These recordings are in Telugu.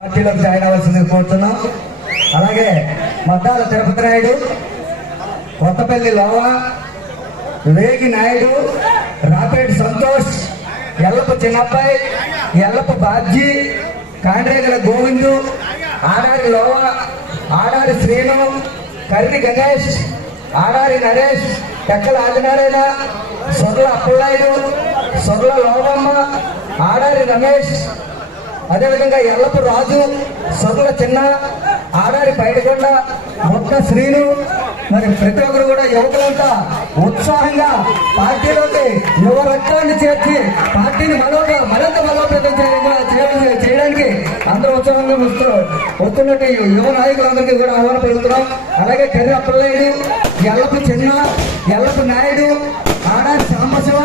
పార్టీలోకి జాయిన్ అవ్వాల్సింది కోరుతున్నాం. అలాగే మద్దాల తిరుపతి నాయుడు, కొత్తపల్లి లోవా, వేగి నాయుడు, రాపేటి సంతోష్, ఎల్లప్ప చిన్నబ్బాయి, ఎల్లప్ప బాబ్జీ, కాండ్రేగల గోవిందు, ఆడారి లోవా, ఆడారి శ్రీను, కర్రి గణేష్, ఆడారి నరేష్, టెక్కల ఆదినారాయణ, సొర్ల అప్పలనాయుడు, సొర్ల లోవమ్మ, ఆడారి రమేష్, అదేవిధంగా ఎల్లపు రాజు, సొర్ల చిన్న, ఆడారి బయటకొండ, మొక్క శ్రీను. మరి ప్రతి ఒక్కరు కూడా యువకులంతా ఉత్సాహంగా పార్టీలోకి యువ రక్తాన్ని చేర్చి పార్టీని మరింత బలోపేతం చేయడానికి అందరూ ఉత్సాహంగా వస్తున్నట్టు యువ నాయకులందరికీ కూడా ఆహ్వానం పెరుగుతున్నాం. అలాగే కర్రి అప్పలనాయుడు, ఎల్లపు చిన్న, ఎల్లపు నాయుడు, ఆడారి సాంబశివ,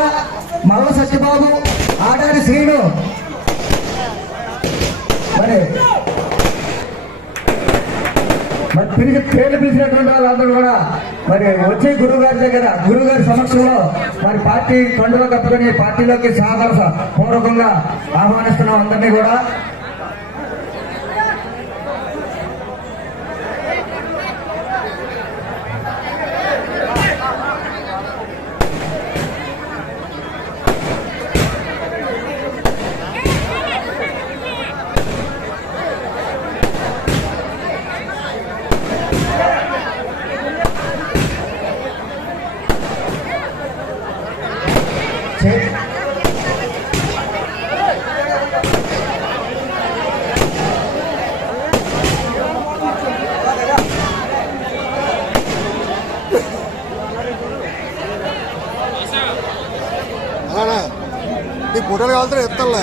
మల్ల సత్యబాబు, ఆడారి శ్రీను. మరి పేర్లు పిలిచినటువంటి వాళ్ళందరూ కూడా మరి వచ్చే గురువు గారి దగ్గర, గురువు గారి సమక్షంలో మరి పార్టీ కండువా కప్పుకొని పార్టీలోకి సాహస పూర్వకంగా ఆహ్వానిస్తున్నాం అందరినీ కూడా. నీ ఫోటోలు కావాలంటే ఎత్తలే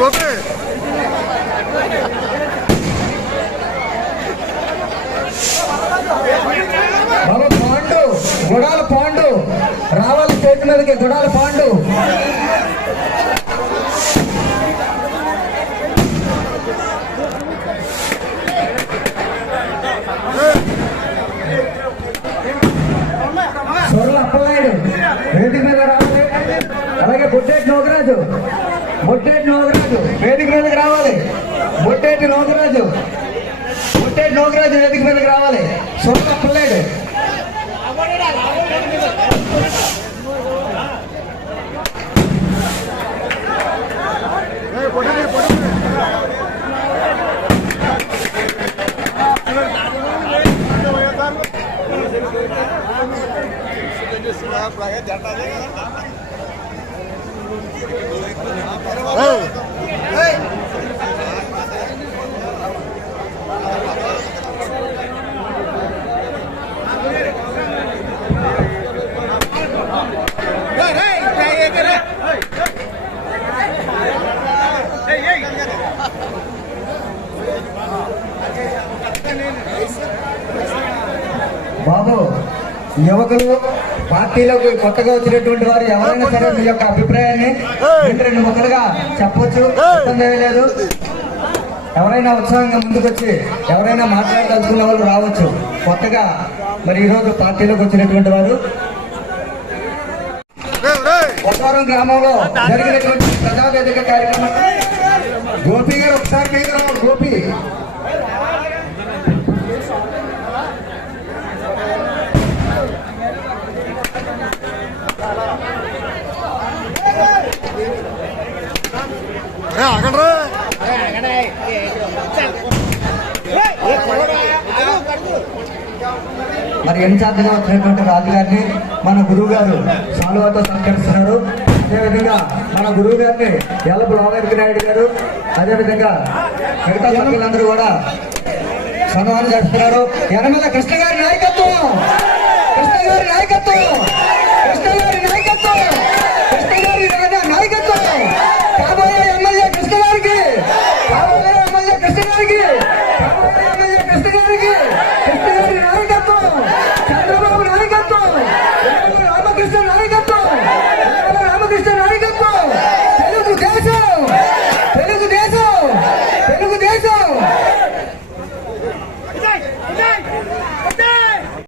గోపి పాండు, గుడాల పాండు రావాలి స్టేజ్ మీదకి. గుడాల పాండు సొర్ల అప్పలనాయుడు వేదిక మీద రావాలి. అలాగే బొట్టేటి నోగరాజు, బొట్టేటి నోగరాజు వేదిక మీదకి రావాలి. బొట్టేటి నోగరాజు, బొట్టేటి నోగరాజు వేదిక మీదకి రావాలి. సొర్ల అప్పలనాయుడు, బాబు యువకులు పార్టీలోకి కొత్తగా వచ్చినటువంటి వారు ఎవరైనా సరే మీ యొక్క అభిప్రాయాన్ని రెండు ముక్కలుగా చెప్పొచ్చు, ఇబ్బంది లేదు. ఎవరైనా ఉత్సాహంగా ముందుకొచ్చి ఎవరైనా మాట్లాడదలుచుకున్న వాళ్ళు రావచ్చు. కొత్తగా మరి ఈరోజు పార్టీలోకి వచ్చినటువంటి వారు కొత్తవరం గ్రామంలో జరిగినటువంటి ప్రజావేదిక కార్యక్రమం. గోపి గారు ఒకసారి మీద రావాలి. గోపి మరి ఇన్ఛార్జిగా వచ్చినటువంటి రాజు గారిని మన గురువు గారు సాలువాతో సత్కరిస్తున్నారు. అదేవిధంగా మన గురువు గారిని ఎల్లపు లోవెరికి నాయుడు గారు, అదేవిధంగా మిగతా సభ్యులందరూ కూడా సన్మానం చేస్తున్నారు. ఎనమల కృష్ణ గారి నాయకత్వం, కృష్ణ గారి నాయకత్వం, కృష్ణ గారి